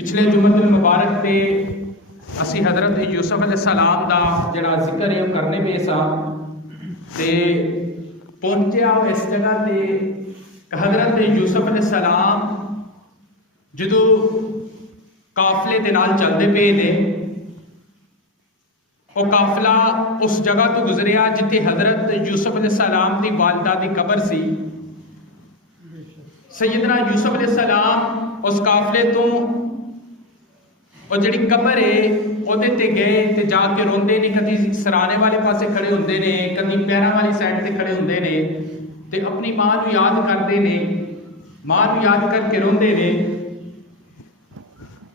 पिछले जुमअतुल मुबारक पे असी हज़रत यूसुफ अलैहिस्सलाम दा जिहड़ा जिक्र है करने पे सां ते पहुंचिया इस जगह ते हज़रत यूसुफ अलैहिस्सलाम जदों काफले दे नाल चलदे पे ने वो काफला उस जगह तो गुजरिया जिथे हज़रत यूसुफ अलैहिस्सलाम दी वालिदा दी कबर सी। सैयदना यूसुफ अलैहिस्सलाम उस काफले तो और जिहड़ी कबर है उहदे ते गए ते जाके रोंदे ने, कदी सराने वाले पासे खड़े होंदे ने, कदी पैरां वाली साइड ते खड़े होंदे ने ते अपनी मां नूं याद करदे ने, मां नूं याद करके रोंदे ने।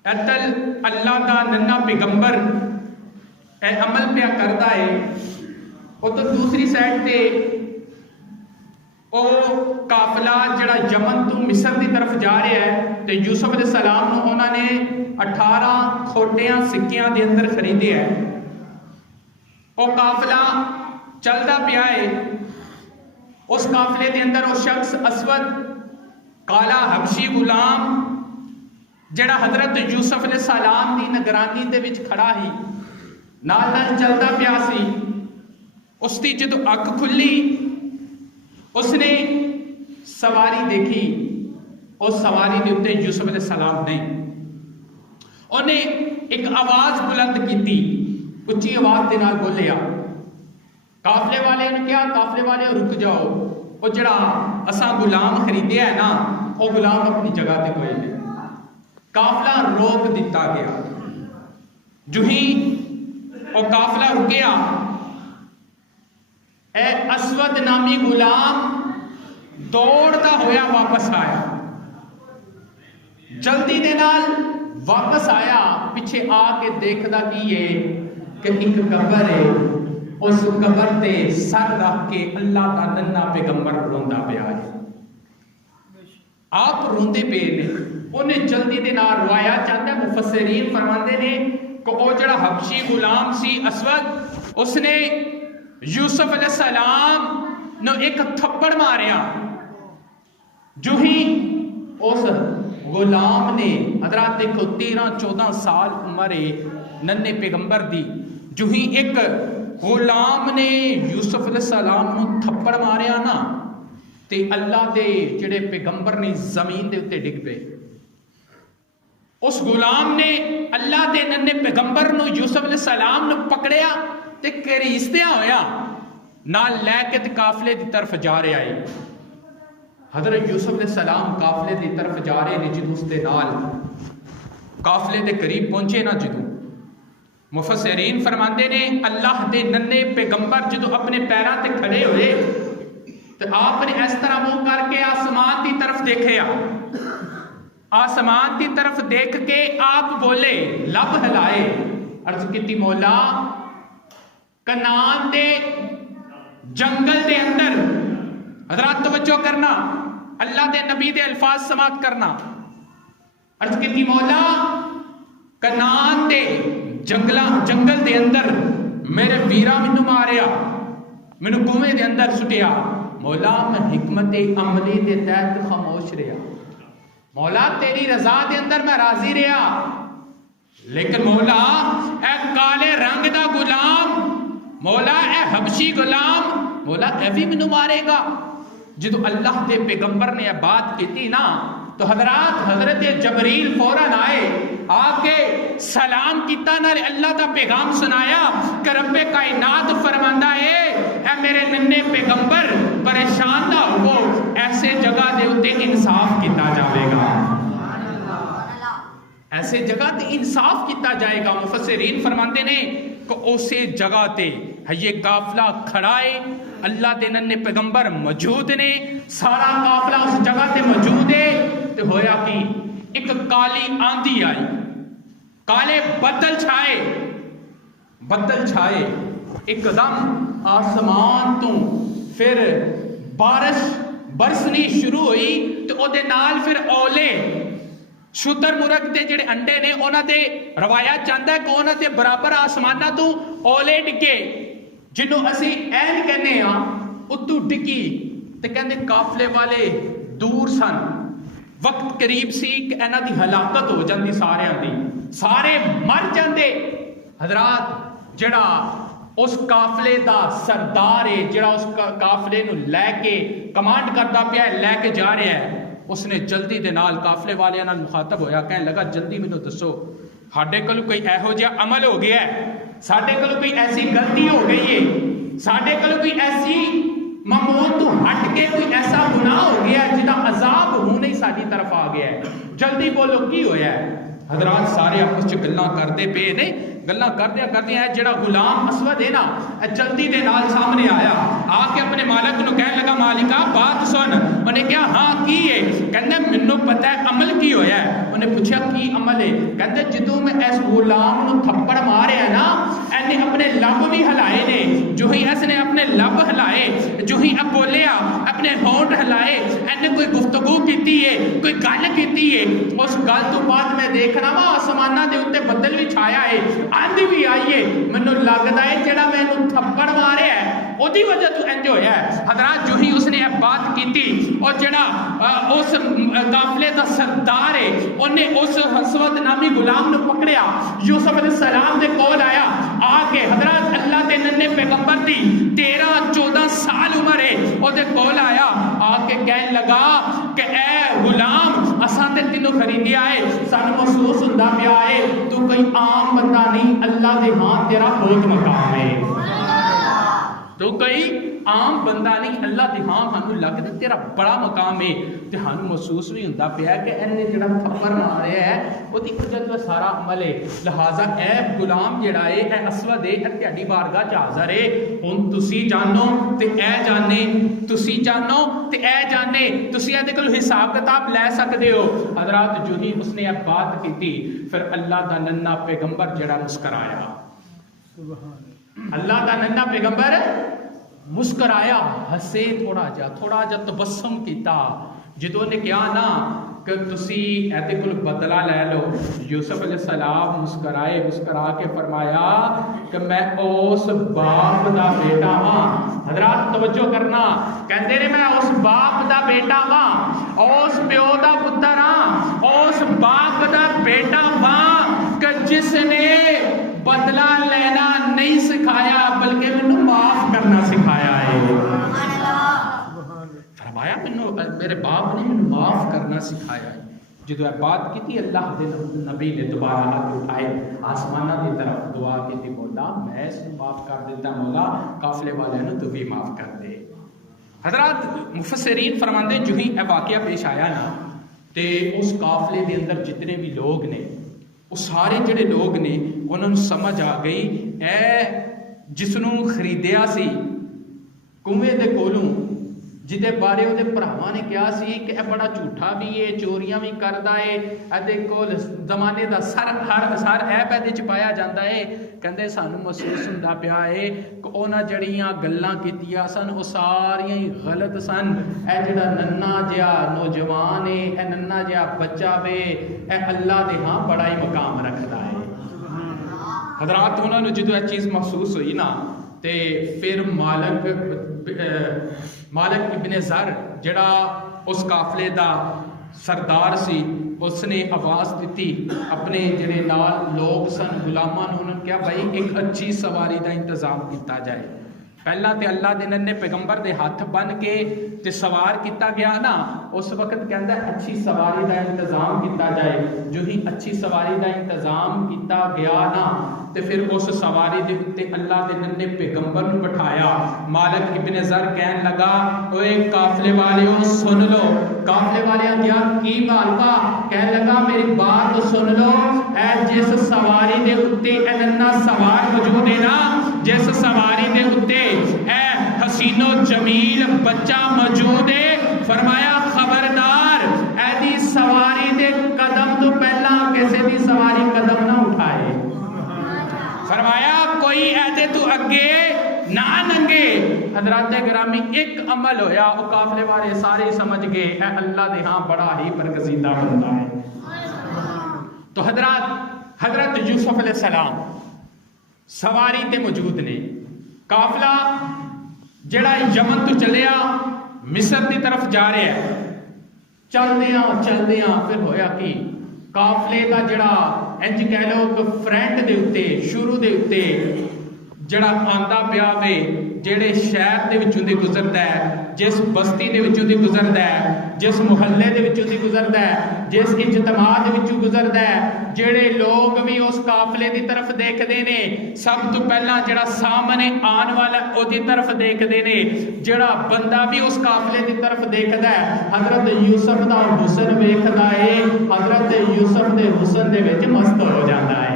अतल अल्लाह दा नन्ना पैगंबर ए अमल पिया करदा है। और तो दूसरी साइड ते ओ काफला जिहड़ा यमन तो मिस्र की तरफ जा रहा है तो यूसुफ अलैहिस्सलाम नूं उन्हां ने 18 खोटियां सिक्कियां दे अंदर खरीदे है। वो काफला चलता पिया है। उस काफले के अंदर वो शख्स असवद काला हबशी गुलाम जिहड़ा हज़रत यूसुफ अलैहिस्सलाम की निगरानी दे विच खड़ा ही नाल नाल चलता पिया सी। उसकी जदों अख खुली उसने सवारी देखी। उस सवारी के उत्ते यूसुफ अलैहिस्सलाम नहीं। उन्हें एक आवाज बुलंद की, उच्ची आवाज के नाल बोलिया। काफले वाले ने कहा, काफले वाले रुक जाओ, वो जड़ा असा गुलाम खरीदया है ना वो गुलाम अपनी जगह ते कोई नहीं। काफला रोक दिता गया। जो ही वो काफला रुकया ए असवद नामी गुलाम दौड़ता होया वापस आया। जल्दी दे नाल वापस आया। पिछे आके देखदा की है कि एक कबर है। उस कबर ते सर रख के अल्लाह दा नन्ना पैगंबर रोंदा पिया है। आप रोंदे पे ने। उन्हें जल्दी दे नाल रोया चाहता। मुफस्सिरीन फरमांदे ने कि वो जड़ा हबशी गुलाम सी असवद उसने यूसुफ अलैहिस्सलाम ने एक थप्पड़ मारिया। जो ही उस गुलाम ने हज़रात देखो 13-14 साल उम्र है नन्हे पैगंबर दी। जो ही एक गुलाम ने यूसुफ अलैहिस्सलाम नूं थप्पड़ मारिया ना ते अल्लाह दे जिहड़े पैगंबर ने जमीन दे उत्ते डिग पे। उस गुलाम ने अल्लाह दे नन्हे पैगंबर नूं यूसुफ अलैहिस्सलाम नूं पकड़िया ते घरीसदिया होया नाल लैके ते काफले की तरफ जा रहा है। हज़रत यूसुफ अलैहिस्सलाम काफले की तरफ जा रहे हैं। जो उसके नाल काफले के करीब पहुंचे ना, जो मुफस्सिरीन फरमाते ने अल्लाह के नन्हे पैगंबर जो अपने पैरों से खड़े हुए तो आपने इस तरह मुंह करके आसमान की तरफ देखा। आसमान की तरफ देख के आप बोले, लब हिलाए, अर्ज की मौला कनान दे जंगल के अंदर। हज़रात तवज्जो करना, अल्लाह के नबी दे अल्फाज समात करना। अर्ज की मौला कनान दे जंगल के अंदर मेरे वीरा मैनू मारिया, मैनू कुएं के अंदर सुटिया। मौला मैं हिकमत अमली के तहत खामोश रहा। मौला तेरी रजा के अंदर मैं राजी रहा। लेकिन मौला ए काले रंग का गुलाम, मौला ए हबशी गुलाम, मौला ए भी मैनू मारेगा। जो अल्लाह के पैगंबर ने बात की ना तो हजरत जबरील फौरन आए, आके सलाम किता ना अल्लाह का पैगाम सुनाया कि रब्बे कायनात फरमांदा है ए मेरे नन्हे पैगंबर परेशान ना हो, ऐसे जगह दे उत्ते इंसाफ किया जाएगा। ऐसे जगह ते इंसाफ किया जाएगा। मुफस्सिरीन फरमाते ने कि उसे जगह ते ये काफला खड़ा है, अल्लाह के नन्हे पैगंबर मौजूद ने, सारा काफला उस जगह ते मौजूद है। तो होया कि एक काली आंधी आई, काले बदल छाए, एकदम आसमान तो फिर बारिश बरसनी शुरू हुई। तो ओदे नाल फिर ओले शुतर मुर्ग के जिहड़े अंडे ने उन्होंने रवाया चाहता है कि उन्होंने बराबर आसमाना तो ओले डिगे, जिन्हों असी ऐन कहने उत्तों डिगी। तो कहते काफले वाले दूर सन وقت قریب سی کہ انہاں دی ہلاکت ہو جاندی ساریاں دی، سارے مر جاندے۔ حضرات جڑا اس قافلے دا سردار ہے، جڑا اس قافلے نو لے کے کمانڈ کردا پیا ہے، لے کے جا رہا ہے، اس نے جلدی دے نال قافلے والے نال مخاطب ہویا، کہنے لگا جلدی مینوں دسو ساڈے کول کوئی ایہو جہا عمل ہو گیا ہے، ساڈے کول کوئی ایسی غلطی ہو گئی ہے، ساڈے کول کوئی ایسی معمول تو ہٹ کے کوئی ایسا گناہ ہو گیا ہے جہاں عذاب ہونے ہی ساری طرف آ گیا ہے، جلدی بولو کی ہویا ہے۔ حضرات سارے آپس چ گلاں کردے پے نے، گلاں کردیاں ہے جڑا غلام اسود ہے نا جلدی دے نال سامنے آیا، آ کے اپنے مالک نو کہنے لگا مالکا بات سن۔ انہیں کہا ہاں کی ہے؟ کہندے مینوں پتہ ہے عمل کی ہویا ہے۔ انہیں پوچھا کی عمل ہے؟ کہندے جدوں میں اس غلام نو تھپڑ ماریا نا، اینے اپنے لب بھی ہلائے نے، جو ہی اس نے اپنے لب ہلائے، جو ہی اب بولیا اپنے ہونٹ ہلائے، اینے کوئی گفتگو کیتی ہے، کوئی گل کیتی ہے، اس گل تو بعد میں دیکھنا وا آسماناں دے اوتے بدل بھی چھایا ہے، آندھی بھی آئی ہے، مینوں لگدا ہے جڑا مینوں تھپڑ ماریا ہے اودی وجہ تو انج ہویا ہے۔ حضرات جو ہی اس نے بات کیتی اور جڑا اس قافلے دا سردار ہے انہیں اس اسود نامی غلام نو پکڑیا، یوسف علیہ السلام دے کول آیا، آ کے حضرات اللہ دے ننے پیغمبر دی 13-14 سال عمر ہے، او دے کول آیا، آ کے کہنے لگا کہ اے غلام اساں تے تینوں خریدیا ہے، سانوں محسوس ہوندا پیا ہے تو کوئی عام بندہ نہیں، اللہ دے ہاں تیرا بہت مقام ہے، تو کوئی عام بندہ نہیں، اللہ دے ہاں ہانوں لگدا تیرا بڑا مقام ہے، تے ہانوں محسوس بھی ہوندا پیا کہ انہیں جڑا تھپڑ ماریا ہے اودی وجہ تو سارا عمل ہے، لہذا اے غلام جڑا ہے اے اسود ہے، اے تہاڈی بارگاہ چ حاضر ہے، ہن تسی جانو تے اے جانے، تسی جانو تے اے جانے، تسی ادے کول حساب کتاب لے سکدے ہو۔ حضرات جو ہی اس نے اب بات کیتی پھر اللہ دا ننا پیغمبر جڑا مسکرایا، اللہ دا ننا پیغمبر مسکرایا، ہسے تھوڑا جا تبسم کیتا، جدوں نے کہا نا کہ تسی ایدے کل بدلہ لے لو، یوسف علیہ السلام مسکرائے، مسکرا کے فرمایا کہ میں اس باپ دا بیٹا ہاں۔ حضرات توجہ کرنا، کہندے نے میں اس باپ دا بیٹا ہاں، اس پیو دا پتر ہاں، اس باپ دا بیٹا ہاں کہ جس نے بدلہ لینا نہیں سکھایا بلکہ مینوں معاف کرنا سکھایا ہے۔ فرمایا میرے باپ نے مینوں معاف کرنا سکھایا ہے۔ جدو بات کی اللہ دے نبی نے دوبارہ ہاتھ اٹھائے آسمانہ کی طرف دعا کی، مولا میں اس کو معاف کر دیتا، مولا قافلے والے نے تو بھی معاف کر دے۔ حضرات مفسرین فرماندے جو ہی واقعہ پیش آیا نا تے اس قافلے دے اندر جتنے بھی لوگ نے وہ سارے جڑے لوگ نے انہوں نے سمجھ آ گئی اے جس نوں خریدیا سی کنویں دے کولوں، جدے بارے وہ بھراواں نے کہا سی کہ اے بڑا جھوٹا بھی ہے، چوریاں بھی کردا ہے، ادے کول زمانے دا ہر ایب ادے چ پایا جاندا ہے، کہندے سانوں محسوس ہوندا پیا ہے کہ انہاں جڑیاں گلاں کیتیاں سن وہ ساریاں ہی غلط سن۔ اے جڑا ننا جہا نوجوان ہے، اے ننا جہا بچہ وے، اے اللہ دے ہاں بڑا ہی مقام رکھدا ہے۔ حضرات انہوں نے جدو یہ چیز محسوس ہوئی نا تے پھر مالک ابن زر جڑا اس قافلے دا سردار سی، اس نے آواز دیتی اپنے جڑے نال لوگ سن غلاماں نوں، انہوں نے کہا بھائی ایک اچھی سواری دا انتظام کیتا جائے۔ پہلا تے اللہ دے ننے پیغمبر دے ہاتھ بن کے تے سوار کیتا گیا نا، اس وقت کہندا اچھی سواری دا انتظام کیتا جائے۔ جو ہی اچھی سواری دا انتظام کیتا گیا نا تے پھر اس سواری دے تے اللہ دے ننے پیغمبر نوں بٹھایا۔ مالک ابن زر کہن لگا اوے قافلے والیو سن لو، قافلے والیاں کیا کی مالکا؟ کہن لگا میری بات سن لو، اے جس سواری دے اوتے اے ننا سوار موجود ہے نا، جس سواری دے اوتے اے حسین و جمیل بچہ موجود ہے، فرمایا خبردار اے دی سواری دے قدم تو پہلا کیسے بھی سواری قدم نہ اٹھائے۔ فرمایا کوئی ایدے تو اگے نہ ننگے۔ حضرات گرامی ایک عمل ہویا، وہ قافلے والے سارے سمجھ گئے اے اللہ دے ہاں بڑا ہی برگزیدہ بندہ ہے۔ تو حضرت یوسف علیہ السلام سواری تے موجود نے، قافلہ جڑا یمن تو چلیا مصر دی طرف جا رہا ہے، चलदियां फिर होया कि काफले का जड़ा इंज कह लो कि फ्रंट दे उत्ते शुरू दे उत्ते जड़ा आंदा पिया वे जेड़े शहर दे विचों दी गुजरदा है, जिस बस्ती दे विचों दी गुजरदा है, जिस मुहल्ले दे विचों दी गुजरदा है, जिस इज्तमा दे विचों गुजरदा है, जेड़े लोग भी उस काफले दी तरफ देखदे ने सब तो पहला जड़ा सामने आने वाला ओदी तरफ देखदे ने, जड़ा बंदा भी उस काफले दी तरफ देखदा है हजरत यूसुफ दा हुस्न वेखदा है, हजरत यूसुफ दे हुस्न दे विच मस्त हो जांदा है।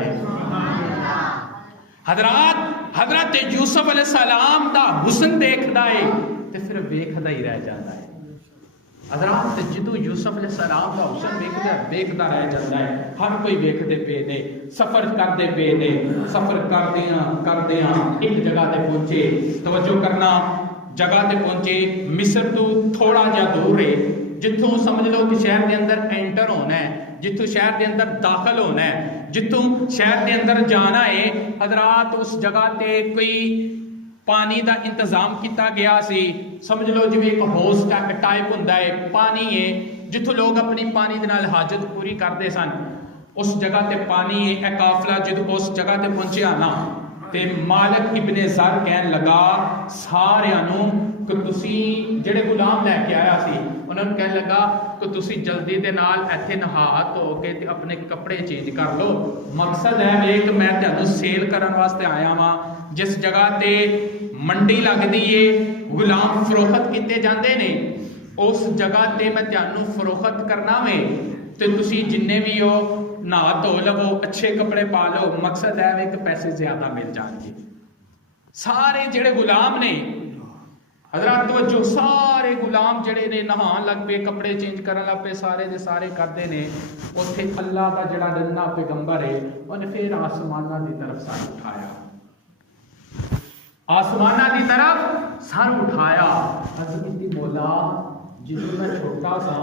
हजरत यूसुफ अलैहिस्सलाम दा हुस्न देखदा है ते फिर वेखदा ही रह जांदा है। हजरत जदों यूसुफ अलैहिस्सलाम दा हुस्न वेखदा रह जांदा है। हर कोई वेखदे पे ने, सफर करदे पे ने, सफर करदियां एक जगह ते पहुंचे। तवज्जो करना, जगह ते पहुंचे मिस्र तो थोड़ा जिहा दूर है, जिथों समझ लो कि शहर के अंदर एंटर होना है, जिथों शहर के अंदर दाखिल होना है, जिथों शहर के अंदर जाना है। हजरात उस जगह ते कोई पानी का इंतजाम किया गया सी, समझ लो जिवें एक होस टाइप हुंदा है, पानी है जिथों लोग अपनी पानी दे नाल हाजत पूरी करते सन। उस जगह ते पानी है। एक काफला जो उस जगह ते पहुंचिया ना ते मालिक इब्ने ज़र कहन लगा सारियां नूं कि तुसी जेड़े गुलाम लैके आया सी उन्होंने कहन लगा कि तुसी जल्दी दे नाल इत्थे नहा धो के ते अपने कपड़े चेंज कर लो। मकसद है वे कि मैं तुहानूं सेल करन वास्ते आया वां, जिस जगह ते मंडी लगदी है, गुलाम फरोख्त किते जांदे ने, उस जगह ते मैं तुहानूं फरोख्त करना वे ते तुसी जिन्ने भी हो नहा धो लवो, अच्छे कपड़े पा लो। मकसद है वे कि पैसे ज्यादा मिल जाएंगे। सारे जेड़े गुलाम ने हजरत तवज्जो, सारे गुलाम जड़े ने नहान लग पे, कपड़े चेंज करन लग पे, सारे दे सारे करते ने। उत्थे अल्लाह का जड़ा नन्ना पैगंबर है उन्हें फिर आसमाना की तरफ सर उठाया, आसमाना की तरफ सर उठाया। अर्ज की मौला जिसमें मैं छोटा सा,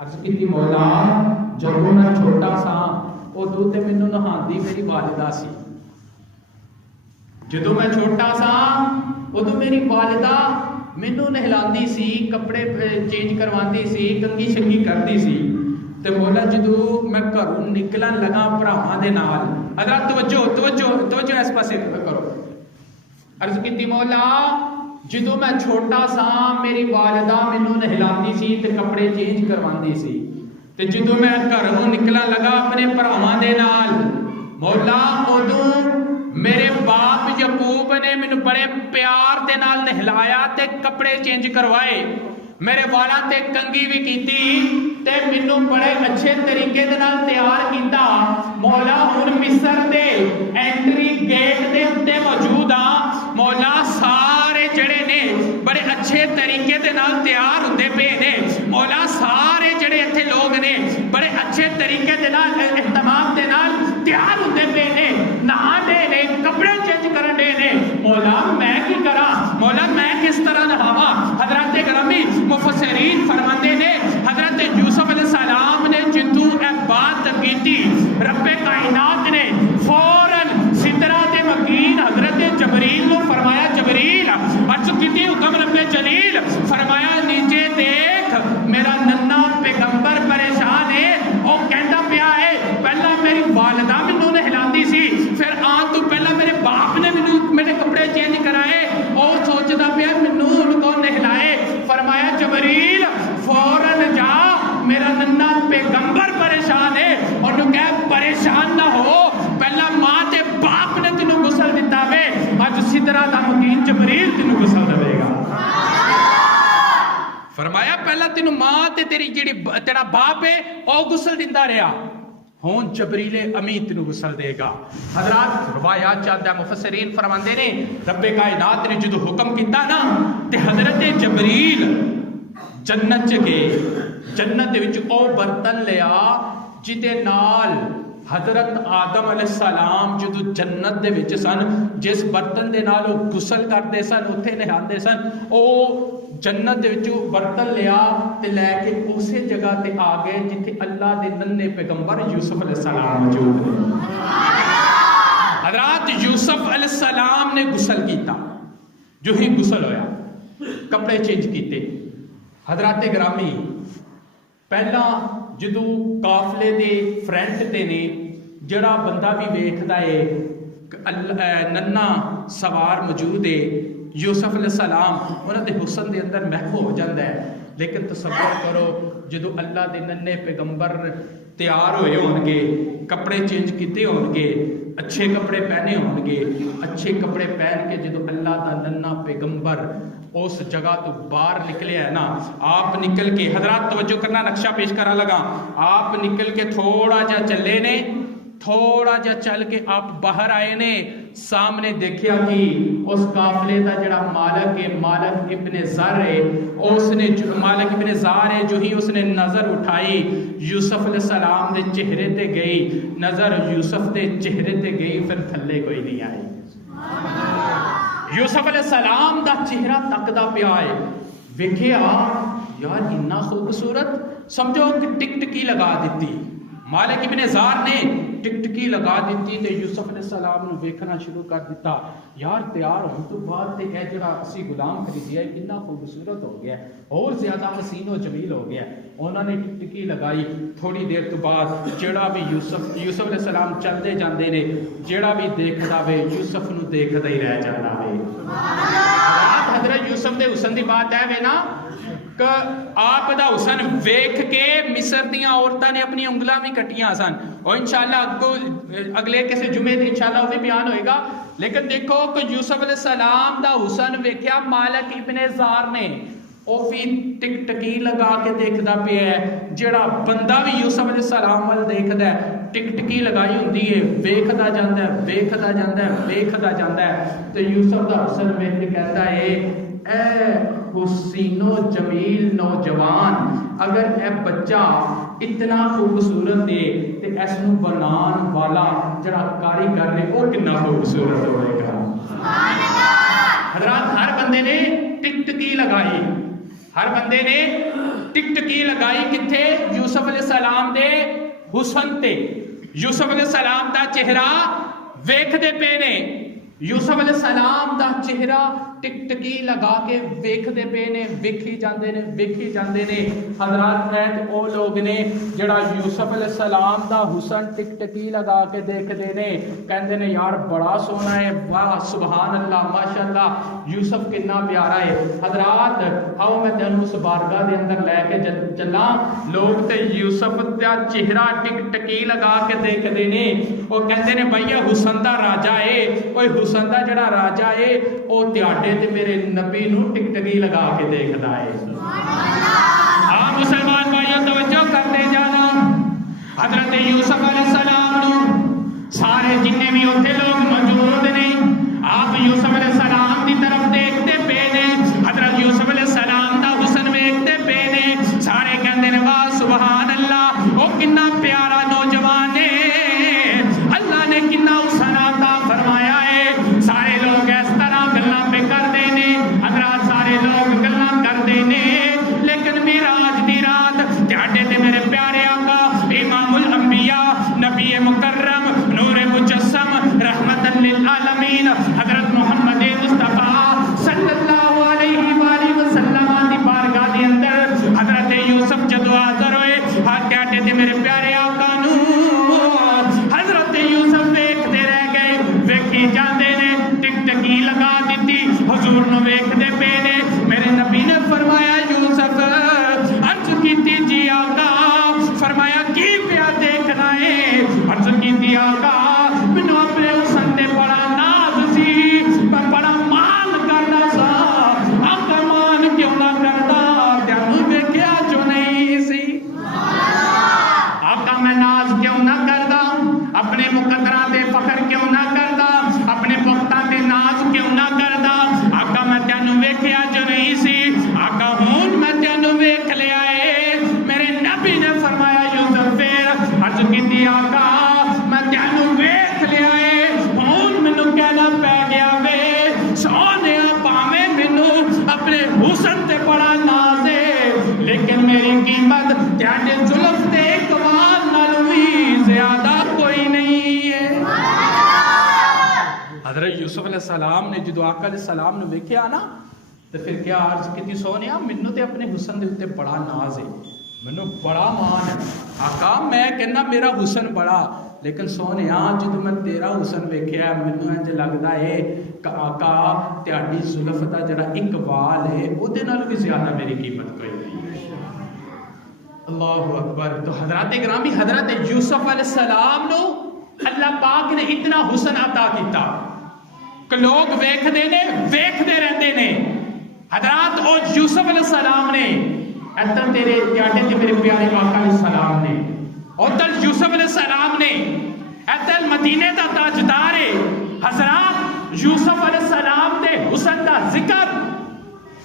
अर्ज की मौला जदों मैं छोटा सा उदों ते मैनू नहांदी मेरी वालिदा सी। जदों मैं छोटा सा उदों मेरी वालिदा मैनू नहलांदी सी, कपड़े चेंज करवांदी सी, कंगी शंगी करदी सी। ते मौला जदों मैं घरों निकलन लगा भरावां दे नाल, अगर तवज्जो तवज्जो तवज्जो इस पासे करो। अर्ज की मौला जदों मैं छोटा सा मेरी वालिदा मैनू नहलांदी सी ते कपड़े चेंज करवांदी सी, ते जदों मैं घरों निकलन लगा अपने भरावां दे नाल मौला उदों मेरे बाप यकूब ने मैनू बड़े प्यार दे नाल नहलाया ते कपड़े चेंज करवाए, मेरे वालां ते कंगी भी कीती ते मैनू बड़े अच्छे तरीके दे नाल तैयार कीता। मौला हुण मिस्र दे एंट्री गेट दे उत्ते मौजूद आ। मौला सारे जड़े ने बड़े अच्छे तरीके दे नाल तैयार हुंदे पे ने। मौला सारे जड़े इत्थे लोग ने बड़े अच्छे तरीके दे नाल इहतमाम दे नाल तैयार हुंदे पे ने, नहांदे ने, कपड़े चेंज करन दे ने। मौला मैं की करा, मौला मैं किस तरह नहावा। हजरत ग्रामी मुफस्सिरीन फरमाते ने हजरत यूसुफ अलैहिस्सलाम ने जिंदू ए बात की, रब्बे कायनात ने फौरन सिदरा दे मकीन हजरत जबरील को फरमाया, जबरील अर्ज की हुक्म रब्बे जलील फरमाया नीचे देख मेरा नन्ना पैगंबर परेशान है। वो कहता पिया है पहला मेरी वालिदा मैनू नहलांदी सी, फिर आन तो पहला मेरे बाप ने मैनू मेरे कपड़े चेंज कराए, और सोचता पिया मैनू हुण कौन नहलाए। फरमाया जबरील फौरन जा मेरा नन्ना पैगंबर परेशान है, और कह परेशान ना हो, पहला मां ते बाप ने तेनू गुसल दिता वे, अज सिदरा दा मकीन जबरील तेनू गुसल देवेगा। फरमाया पहला तेनू मां ते तेरी जेड़ी तेरा बाप है ओ गुसल दिंदा रहा, हुण जबरीले अमीन तेनू गुसल देगा। हजरात रवायात चाहता मुफस्सिरीन फरमांदे ने रब्बे कायनात ने जदों हुक्म कीता ना ते हजरत जबरील जन्नत च गए, जन्नत दे विच ओ बर्तन लिया जिदे नाल हजरत आदम अलैहिस्सलाम जदों जन्नत दे विच सन, जिस बर्तन दे नाल ओ गुसल करदे सन, उत्थे नहांदे सन, ओ जन्नत दे विच बर्तन लिया ते लैके उसे जगह ते आ गए जिथे अल्लाह दे नन्हे पैगंबर यूसुफ अलैहिस्सलाम मौजूद ने। हजरत यूसुफ अलैहिस्सलाम ने गुसल कीता, जो ही गुसल होया कपड़े चेंज कीते। हजरत ग्रामी پہلا جدو قافلے دے فرنٹ تے نے جڑا بندہ بھی ویکھدا ہے ننا سوار موجود ہے یوسف علیہ السلام انہاں دے حسن دے اندر محو ہو جاندا ہے. لیکن تصور کرو جدو اللہ دے ننے پیغمبر تیار ہوئے ہون گے, کپڑے چینج کیتے ہون گے, اچھے کپڑے پہنے ہون گے, اچھے کپڑے پہن کے جدو اللہ دا ننا پیغمبر اس جگہ تو باہر نکلے ہے نا, آپ نکل کے, حضرات توجہ کرنا نقشہ پیش کرا لگا, آپ نکل کے تھوڑا جا چلے نے, تھوڑا جا چل کے آپ باہر آئے نے, سامنے دیکھیا کہ اس قافلے دا جڑا مالک ہے, مالک ابن زر ہے, اس نے مالک ابن زار ہے, جو ہی اس نے نظر اٹھائی یوسف علیہ السلام دے چہرے تے گئی, نظر یوسف دے چہرے تے گئی, پھر تھلے کوئی نہیں آئی. یوسف علیہ السلام دا چہرہ تکدا پیا ہے, ویکھیا یار اتنا خوبصورت, سمجھو کہ ٹک ٹکی لگا دیتی, مالک ابن زار نے ٹک ٹکی لگا دیتی تے یوسف علیہ السلام نے ویکھنا شروع کر دیتا, یار تیار ہون تو بعد تے اے جڑا اسی غلام خریدیا ہے اتنا خوبصورت ہو گیا ہے, اور زیادہ حسین و جمیل ہو گیا ہے. انہوں نے ٹک ٹکی لگائی, تھوڑی دیر تو بعد جڑا بھی یوسف علیہ السلام چلتے جاندے نے, جڑا بھی دیکھدا وے یوسف نو دیکھدا ہی رہ جاندا وے. حضرت یوسف دے حسن دی بات ہے وے نا کہ آپ دا حسن ویکھ کے مصر دیاں عورتاں نے اپنی انگلاں بھی کٹیاں سن, اور انشاءاللہ اگلے کسی جمعے دن انشاءاللہ وہ بھی بیان ہوئے گا. لیکن دیکھو کہ یوسف علیہ السلام دا حسن ویکھیا مالک ابن زار نے, او بھی ٹک ٹکی لگا کے دیکھدا پیا ہے, جڑا بندہ بھی یوسف علیہ السلام وال دیکھدا ہے ٹک ٹکی لگائی ہوندی ہے, ویکھدا جاندا ہے, ویکھدا جاندا ہے, ویکھدا جاندا ہے, تے یوسف دا حسن ویکھ کے کہتا ہے اے حسین و جمیل نوجوان, اگر اے بچہ اتنا خوبصورت ہے تے اس نو بنان والا جڑا کاریگر ہے وہ کتنا خوبصورت ہوئے گا. سبحان اللہ. حضرات ہر بندے نے ٹک ٹکی لگائی, ہر بندے نے ٹک ٹکی لگائی کتھے؟ یوسف علیہ السلام دے حسن تے. یوسف علیہ السلام دا چہرہ ویکھ دے پے نے, یوسف علیہ السلام دا چہرہ ٹک ٹکی لگا کے ویکھ دے پے نے, ویکھی جاندے نے, ویکھی جاندے نے. حضرات میں او لوگ نے جڑا یوسف علیہ السلام دا حسن ٹک ٹکی لگا کے دیکھ دے نے, کہندے نے یار بڑا سونا ہے, واہ سبحان اللہ ماشاءاللہ, یوسف کتنا پیارا ہے. حضرات آؤ میں تینوں اس بارگاہ دے اندر لے کے چلاں, لوگ تے یوسف دا چہرہ ٹک ٹکی لگا کے دیکھ دے نے, او کہندے نے بھائی یہ حسن دا راجا ہے, اوے حسن دا جڑا راجا ہے او تیاڈے تے میرے نبی نو ٹک ٹکی لگا کے دیکھدا ہے. آپ مسلمان بھائیوں توجہ کرتے جانا, حضرت یوسف علیہ السلام نو سارے جننے بھی ہوتے لوگ موجود نے, آپ یوسف علیہ السلام دی طرف دیکھتے پے نے, حضرت یوسف علیہ السلام دا حسن ویکھتے پے نے, سارے کہندے نے واہ سبحان اللہ, او کتنا پیارا نوجوان ہے, اللہ نے کتنا حسن عطا فرمایا ہے. سارے لوگ اس طرح گلاں پہ کردے نے, حضرات سارے لوگ گلاں کردے نے, لیکن میراج دی رات تہاڈے تے میرے پیارے آقا امام الانبیاء نبی مکرم نور مجسم رحمت للعالمین حضرت محمد مصطفیٰ صلی اللہ علیہ وآلہ وسلم دی بارگاہ دے اندر حضرت یوسف جدو حاضر ہوئے, تہاڈے تے میرے پیارے آقا نو حضرت یوسف ویکھدے رہ گئے, ویکھی جاندے نے, ٹک ٹکی لگا دیتی, حضور نو ویکھدے پے نے. میرے نبی نے فرمایا یوسف, عرض کیتی جی آقا, فرمایا کی پیا دیکھنا ہے, عرض کیتی آقا مینوں اپنے حسن تے بڑا ناز سی, میں بڑا مان کردا سا, آقا مان کیوں نہ کردا, تینوں ویکھیا جو نہیں سی, آقا میں ناز کیوں نہ کردا, اپنے مقدرہ تے فخر کیوں نہ کردا, اپنے پختہ تے ناز کیوں نہ کردا, آقا میں تینوں ویکھیا جو نہیں سی, آقا ہون میں تینوں ویکھ لیا ہے. میرے نبی نے فرمایا یوسف پھر عرض کیتی آقا میں تینوں ویکھ لیا ہے, ہون مینوں کہنا پے گیا وے سونیا پاویں مینوں اپنے حسن تے بڑا ناز ہے, لیکن میری قیمت تہاڈے زلف تے اقبال نالوں بھی زیادہ کوئی نہیں ہے. حضرت یوسف علیہ السلام نے جدو آقا علیہ السلام نے ویکھیا نا, تو پھر کیا عرض کیتی سونیا مینوں تے اپنے حسن دے اوتے بڑا ناز ہے, مینوں بڑا مان ہے آقا، میں کہنا میرا حسن بڑا، لیکن سونے جدوں میں تیرا حسن ویکھیا مینوں انج لگدا ہے کہ آقا تہاڈی زلف دا جڑا ایک وال ہے او دے نال بھی زیادہ میری قیمت کوئی نہیں۔ اللہ اکبر۔ تو حضرات گرامی، حضرت یوسف علیہ السلام نو اللہ پاک نے اتنا حسن عطا کیتا کہ لوگ ویکھدے نے، ویکھدے رہندے نے۔ حضرات او یوسف علیہ السلام نے ادھر تیرے جاٹے تے میرے پیارے آقا علیہ السلام نے، ادھر یوسف علیہ السلام نے، ادھر مدینے دا تاجدار ہے۔ حضرات یوسف علیہ السلام دے حسن دا ذکر،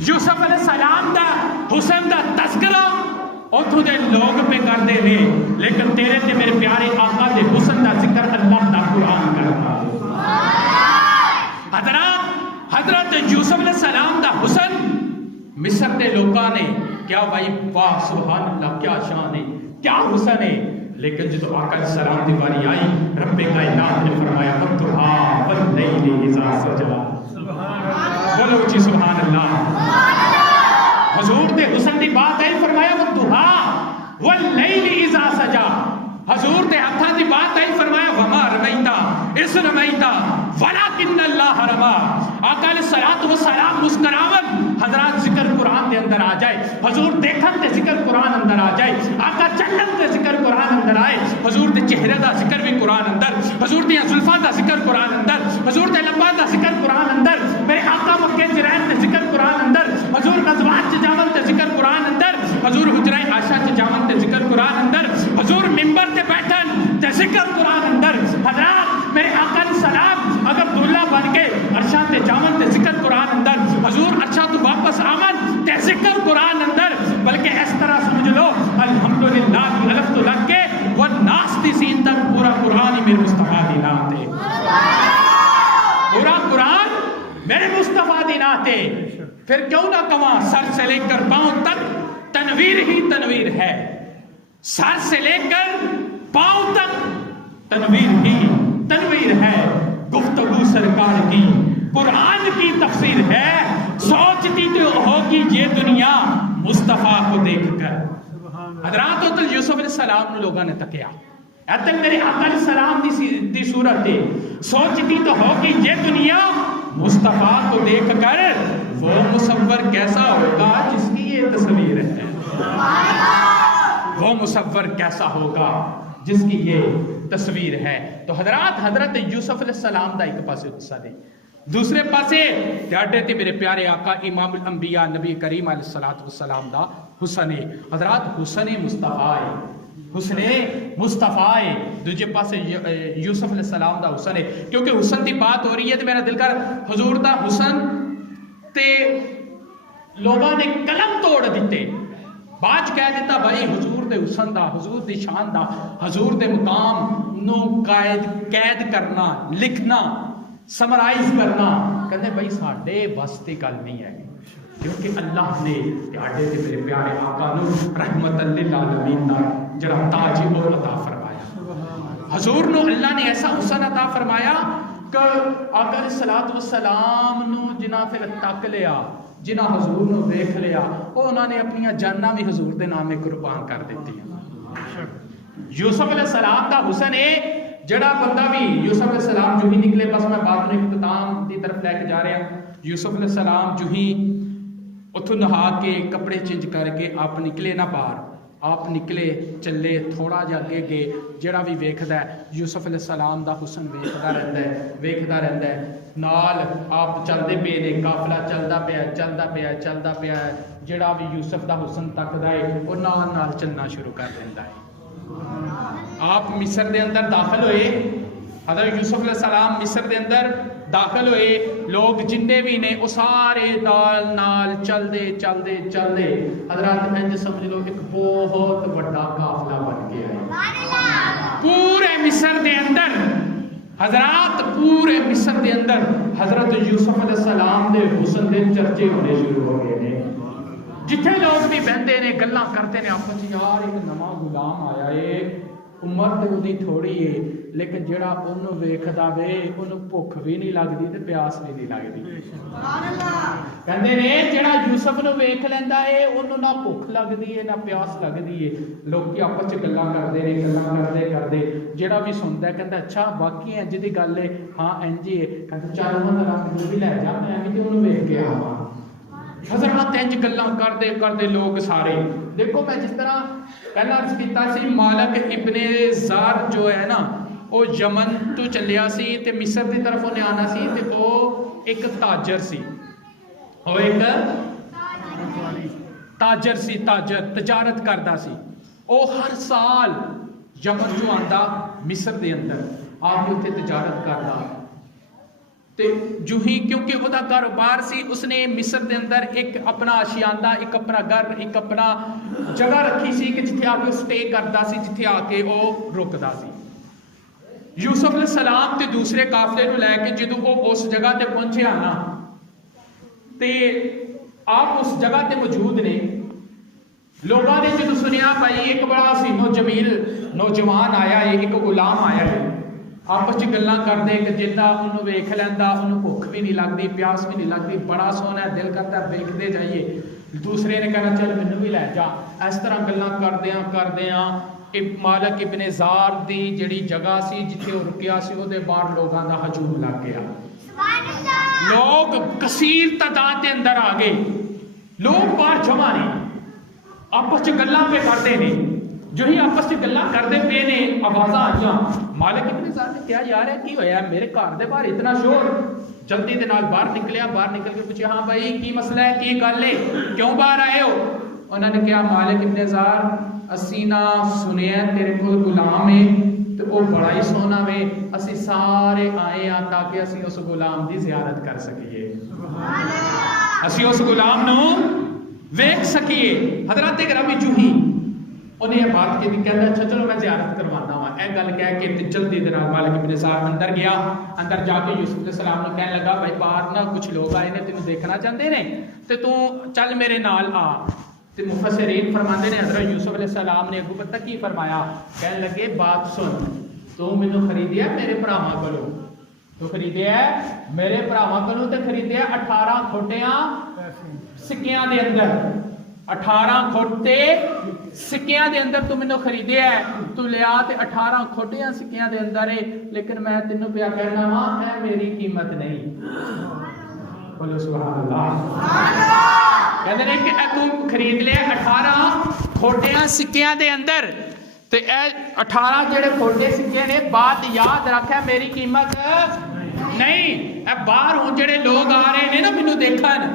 یوسف علیہ السلام دا حسن دا تذکرہ اتھوں دے لوگ پہ کردے نے، لیکن تیرے تے میرے پیارے آقا دے حسن دا ذکر اللہ دا قرآن کرتا ہے۔ حضرت یوسف علیہ السلام دا حسن مصر دے لوگاں نے کیا بھائی واہ سبحان اللہ کیا شان ہے، کیا حسن ہے، لیکن جب آقا علیہ السلام دی باری آئی رب کائنات نے فرمایا وَالضُّحَىٰ وَاللَّيْلِ إِذَا سَجَىٰ، بولو اچھی سبحان اللہ۔ حضور دے حسن دی بات آئی فرمایا وَالضُّحَىٰ وَاللَّيْلِ إِذَا سَجَىٰ، حضور دے ہتھاں دی بات آئی فرمایا وَمَا رَمَيْتَ إِذْ رَمَيْتَ وَلَٰكِنَّ اللَّهَ رَمَىٰ۔ آقا علیہ السلام مسکراون، حضرات ذکر قرآن دے اندر آ جائے، حضور دیکھن تے ذکر قرآن اندر آ جائے، آقا چلن تے ذکر قرآن اندر آئے، حضور دے چہرے دا ذکر بھی قرآن اندر، حضور دے زلفاں دا ذکر قرآن اندر، حضور دے لباں دا ذکر قرآن اندر، میرے آقا مکے چ رہن تے ذکر قرآن اندر، حضور غزوات چ جاون تے ذکر قرآن اندر، حضور حجرہ عائشہ چ جاون تے ذکر قرآن اندر، حضور منبر تے بیٹھن تے ذکر قرآن اندر۔ حضرات میرے آقا علیہ السلام اگر دلہا بن کے عرشاں تے جاون تے ذکر قرآن اندر، حضور عرشاں تو واپس آون تے ذکر قرآن اندر، بلکہ اس طرح سمجھ لو الحمدللہ کی الف تو لگ کے والناس دی سین تک پورا قرآن ہی میرے مصطفیٰ دی نعت ہے، پورا قرآن میرے مصطفیٰ دی نعت ہے۔ پھر کیوں نہ کہاں سر سے لے کر پاؤں تک تنویر ہی تنویر ہے، سر سے لے کر پاؤں تک تنویر ہی تنویر ہے، گفتگو سرکار کی قرآن کی تفسیر ہے، سوچتی تو ہوگی یہ دنیا مصطفیٰ کو دیکھ کر۔ حضرات ادھر یوسف علیہ السلام نے لوگوں نے تکیا، ادھر میرے آقا علیہ السلام دی صورت ہے، سوچتی تو ہوگی یہ دنیا مصطفیٰ کو دیکھ کر وہ مصور کیسا ہوگا جس کی یہ تصویر ہے، وہ مصور کیسا ہوگا جس کی یہ تصویر ہے۔ تو حضرت یوسف علیہ السلام دا ایک پاسے حسن ہے، دوسرے پاسے ڈاڈے تے میرے پیارے آقا امام الانبیاء نبی کریم علیہ السلام دا حسن ہے۔ حضرات حسن مصطفیٰ ہے، حسن مصطفیٰ ہے، دوجے پاسے یوسف علیہ السلام دا حسن ہے، کیونکہ حسن دی بات ہو رہی ہے تو میرا دل کر حضور دا حسن تے لوگاں نے قلم توڑ دیتے، باج کہہ دیتا بھائی حضور دے حسن دا، حضور دی شان دا، حضور دے مقام نو قید کرنا، لکھنا، سمرائز کرنا، کہتے بھائی ساڑھے واسطے گل نہیں ہے، کیونکہ اللہ نے تہاڈے تے میرے پیارے آقا نو رحمت للعالمین دا جڑا تاج او عطا فرمایا، حضور نو اللہ نے ایسا حسن عطا فرمایا کہ آقا علیہ السلام نو جنہ پھر تک لیا، جنہ حضور نو دیکھ لیا، وہ انہوں نے اپنی جاناں بھی حضور دے نامے قربان کر دیتی ہیں۔ یوسف علیہ السلام دا حسن ہے، جڑا بندہ بھی یوسف علیہ السلام جو ہی نکلے، بس میں بات میں اختتام دی طرف لے کے جا رہا ہوں، یوسف علیہ السلام جو ہی اتھو نہا کے کپڑے چینج کر کے آپ نکلے نہ باہر، آپ نکلے چلے تھوڑا جا اگے گئے، جڑا بھی ویکھدا ہے یوسف علیہ السلام دا حسن ویکھدا رہندا ہے، نال آپ چلدے پے نے، قافلہ چلدا پیا ہے، جڑا بھی یوسف دا حسن تکدا ہے وہ نال چلنا شروع کر دیندا ہے۔ آپ مصر دے اندر داخل ہوئے، حضرت یوسف علیہ السلام مصر دے اندر داخل ہوئے، لوگ جننے بھی نے وہ سارے نال چلدے حضرات انج سمجھ لو ایک بہت بڑا قافلہ بن گیا ہے پورے مصر دے اندر۔ حضرات پورے مصر دے اندر حضرت یوسف علیہ السلام دے حسن دے چرچے ہونے شروع ہو گئے ہیں، جتھے لوگ بھی بہندے نے گلاں کرتے نے آپس یار ایک نواں غلام آیا ہے، उम्र तो उहदी थोड़ी है, लेकिन जिहड़ा उहनूं वेखदा वे उहनूं भुख भी नहीं लगदी ते प्यास भी नहीं लगदी। कहंदे ने जिहड़ा यूसुफ नूं वेख लैंदा है उहनूं ना भुख लगदी है ना प्यास लगदी है। लोग आपस च गल्लां करदे ने, गल्लां करदे करदे जिहड़ा भी सुनदा है कहंदा अच्छा बाकी इंज दी गल है, हाँ इंज ही है। कहंदा चल मैं मैनूं भी लै जा, मैं भी उहनूं वेख के आवां। हज़रात इंज गल्लां करदे करदे लोग सारे देखो, मैं जिस तरह पहला अर्ज कीता सी, मालिक इब्ने ज़ार जो है ना वो यमन तो चलिया सी ते मिस्र की तरफ उन्हें आना सी ते वो एक ताजर सी, वो एक ताजर सी, ताजर तजारत करता सी। वो हर साल यमन जो आंदा मिस्र के अंदर आके उत्थे तजारत करता ते जो ही क्योंकि उसका कारोबार सी, उसने मिस्र के अंदर एक अपना आशियाना, एक अपना घर, एक अपना जगह रखी सी कि जिथे आके स्टे करता सी, जिथे आके वो रुकदा सी। यूसुफ अलैहिस्सलाम ते दूसरे काफले को लैके जदों वो उस जगह ते पहुंचे ना ते आप उस जगह ते मौजूद ने, लोगों ने जो सुनिया भाई एक बड़ा सीनो जमील नौजवान आया है, एक गुलाम आया है, आपस च गल्लां करदे कि जिद्दां उहनूं वेख लैंदा उहनूं भुख भी नहीं लगदी, प्यास भी नहीं लगदी, बड़ा सोहना दिल करदा वेखदे जाइए। दूसरे ने कहना चल मैनूं भी लै जा। इस तरह गल्लां करदियां करदियां मालिक इब्ने ज़ार दी जिहड़ी जगह सी जिथे वो रुकिया सी उहदे बाहर लोगों का हजूम लग गया। लोग कसीर तादाद के अंदर आ गए, लोग बाहर जमा ने, आपस च गल्लां पे करते ने। जो ही आपस च गल्लां करते पे ने आवाज़ां आईयां, मालिक इब्ने ज़ार ने कहा यार की होया, मेरे घर के बाहर इतना शोर। जल्दी के नाल बाहर निकलिया, बाहर निकल के पूछा हाँ भाई की मसला है, की गल है, क्यों बाहर आए हो? उन्होंने कहा मालिक इब्ने ज़ार असी ना सुनिया तेरे को गुलाम है तो वो बड़ा ही सोहना वे, असी सारे आए हाँ ताकि असी उस गुलाम की ज़ियारत कर सकीए, असी उस गुलाम नूं वेख सकीए। हज़रात गिरामी जूही उन्हें यह बात की, कहता अच्छा चलो मैं ज़ियारत करवाना वा। यह गल कह के जल्दी दे नाल मालिक इब्ने ज़ार अंदर गया। अंदर जाके यूसुफ अलैहिस्सलाम नूं कहन लगा भाई बाहर ना कुछ लोग आए ने तेनों देखना चाहते ने ते तू चल मेरे नाल आ। ते मुफस्सिरीन फरमाते ने हज़रत यूसुफ अलैहिस्सलाम ने अगू पता की फरमाया, कहन लगे बात सुन, तू मैनू खरीदिया मेरे भरावां कोलों, तू खरीदिया मेरे भरावां कोलों ते खरीदिया 18 खोटियां सिक्कियां दे अंदर, 18 खोटे सिक्कियां दे अंदर तू मैनू खरीदिया, तू लिया ते 18 खोटियां सिक्कियां दे अंदर है, लेकिन मैं तेनू पिया कहना वा है मेरी कीमत नहीं। बोलो सुभान अल्लाह। कहते हैं कि तू खरीद लिया 18 खोटियां सिक्कियां दे अंदर ते 18 जेड़े खोटे सिक्के ने, बात याद रखा मेरी कीमत नहीं। बाहर हुण जेड़े लोग आ रहे ने ना मैनू देखन,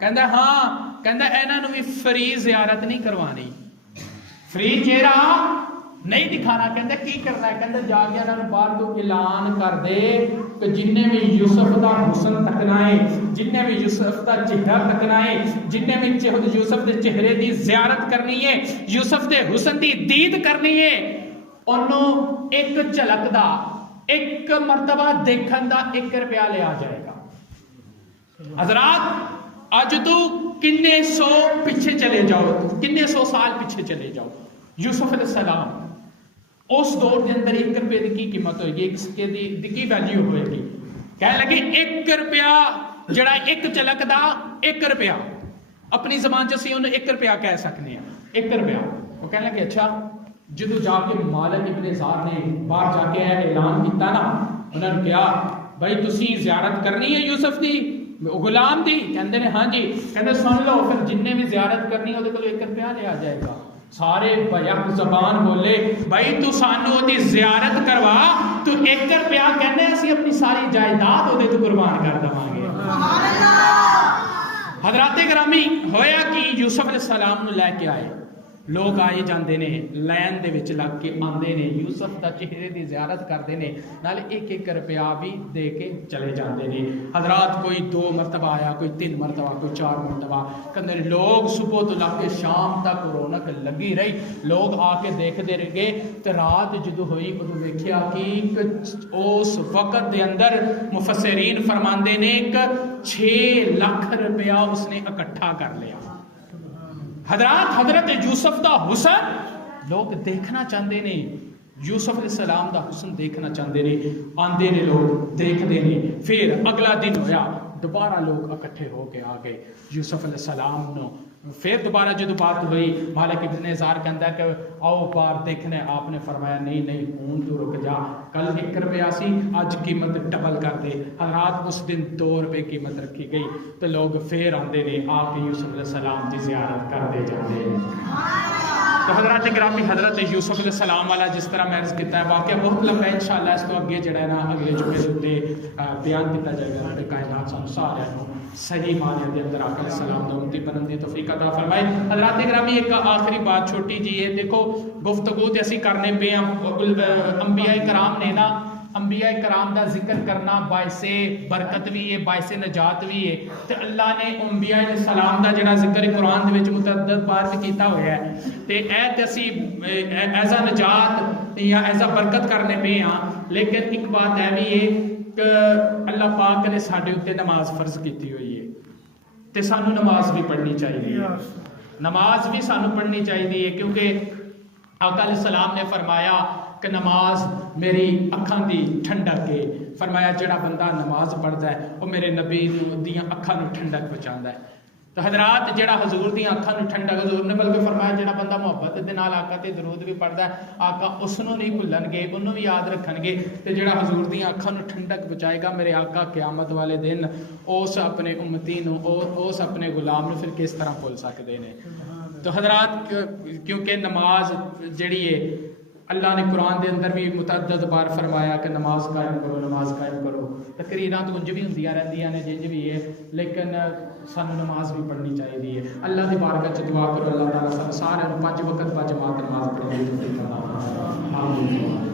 कहंदा हाँ, कहंदा इन्हां नूं भी फ्री ज़ियारत नहीं करवानी, फ्री चेहरा नहीं दिखाना। कहंदा की करना है, कहंदा जाके इन्हां नूं बाहर तो ऐलान कर दे कि जिन्ने भी यूसुफ दा हुस्न तकना है, जिन्ने भी यूसुफ दा चेहरा तकना है, जिन्ने भी यूसुफ दे चेहरे दी ज़ियारत करनी है, यूसुफ दे हुस्न दी दीद करनी है, उन्होंने एक झलक दा, एक मरतबा देखन दा 1 रुपया लिया जाएगा। हज़रात अज तो किन्ने सौ पिछे चले जाओ, किन्ने सौ साल पिछे चले जाओ, यूसुफ अलैहिस्सलाम उस दौर के अंदर 1 रुपये की कीमत होगी, एक सिक्के की वैल्यू होगी। कह लगे 1 रुपया जड़ा एक झलक दा 1 रुपया, अपनी जबान च असीं उन्हें 1 रुपया कह सकते हैं, 1 रुपया। वो कह लगे अच्छा जो जाके मालिक इब्ने ज़ार ने बाहर जाके ऐलान किया ना, उन्होंने कहा भाई तुसीं ज़ियारत करनी है यूसुफ की गुलाम दी? कहते हैं हाँ जी। कहते सुन लो फिर जिन्ने भी ज़ियारत करनी है वो 1 रुपया लिया जाएगा। सारे बयक जबान बोले भाई तू सानू ओदी ज़ियारत करवा, तू 1 रुपया कहने असीं अपनी सारी जायदाद ओदे तो कुर्बान कर देवांगे। हज़रात गिरामी होया कि यूसुफ अलैहिस्सलाम नूं लैके आए, लोग आए जाते ने, लैन दे विच लग के आते ने, यूसुफ दा चेहरे की ज़ियारत करते हैं, नाल 1-1 रुपया भी दे के चले जाते हैं। हज़रात कोई 2 मरतबा आया, कोई 3 मरतबा, कोई 4 मरतबा, कहते लोग सुबह तो लग के शाम तक रौनक लगी रही। लोग आके देखते रहे तो रात जो हुई उदों वेख्या कि उस वक़्त के अंदर मुफस्सिरीन फरमाते ने 6 लाख रुपया उसने इकट्ठा कर लिया। हज़रत यूसुफ दा हुस्न लोग देखना चाहते ने, ਯੂਸਫ अलैहिस्सलाम ਦਾ ਹੁਸਨ ਦੇਖਣਾ ਚਾਹੁੰਦੇ ਨੇ, ਆਂਦੇ ਨੇ ਲੋਕ, ਦੇਖਦੇ ਨੇ। ਫਿਰ ਅਗਲਾ ਦਿਨ ਹੋਇਆ, दोबारा लोग इकट्ठे हो के आ गए यूसुफ अलैहिस्सलाम नो। फिर दोबारा जो बात हुई, मालिक इब्न ज़ार कहता है कि आओ बाहर देखने। आपने फरमाया नहीं नहीं हूँ तू रुक जा, कल 1 रुपया सी, अज कीमत डबल कर दे। हज़रात उस दिन 2 रुपये कीमत रखी गई। तो लोग फिर आते ने, आके यूसुफ अलैहिस्सलाम की ज़ियारत करते जाते हैं। तो हज़रत ग्रामी हज़रत यूसुफ अलैहिस्सलाम वाला जिस तरह मैं अर्ज़ किया है, वाक़या बहुत लंबा है। इंशाअल्लाह इस तो अगे जो है ना अगले जुमे के उत्ते बयान किया जाएगा। रब कायनात सानू सारिਆਂ ਨੂੰ सही माने के अंदर आका अलैहिस्सलाम दा उम्मती बनने की तौफीक अता फरमाए। हज़रत ग्रामी एक आखिरी बात छोटी जी है, देखो गुफ्तगू तो असी करने पे अंबिया कराम ने ना, अंबिया कराम का जिक्र करना बायसे बरकत भी है, बायसे नजात भी है। तो अल्लाह ने अंबिया सलाम का जोड़ा जिक्र कुरान के मुतअद्दिद बार किया हुआ है। तो यह असी एज आ नजात या एज आ बरकत करने पे हाँ। लेकिन एक बात है भी है कि अल्लाह पाक ने साडे उत्ते नमाज फर्ज की हुई है, तो सानू नमाज भी पढ़नी चाहिए। नमाज भी सानू पढ़नी चाहिए, क्योंकि आका अलैहिस्सलाम ने फरमाया कि नमाज मेरी अखां दी ठंडक है। फरमाया जिहड़ा बंदा नमाज पढ़ता है वो मेरे नबी दियां अखां नूं ठंडक पहुँचाता है। तो हज़रात जिहड़ा हजूर दी अखां नूं ठंडक, हजूर ने बल्कि फरमाया जिहड़ा बंदा मुहब्बत दे नाल आका ते दरूद भी पढ़दा है, आका उसनूं नहीं भुल्लणगे, उन्होंने भी याद रखणगे। ते जिहड़ा हजूर दी अखां नूं ठंडक पहुँचाएगा, मेरे आका क़यामत वाले दिन उस अपने उम्मती नूं, उस अपने गुलाम नूं फिर किस तरह भुल सकदे ने। तो हज़रात क्योंकि नमाज जिहड़ी है अल्लाह ने कुरान के अंदर भी मुतअद्दिद बार फरमाया कि नमाज कायम करो, नमाज कायम करो। तकरीरां तो उंज भी होंदियां रहिंदियां ने, जिंज भी है, लेकिन सानू नमाज भी पढ़नी चाहिए। अल्लाह की बारगाह च दुआ करो, अल्लाह ताला सारे 5 वक्त 5 जमात नमाज पढ़ने की तौफीक अता फरमाए। आमीन।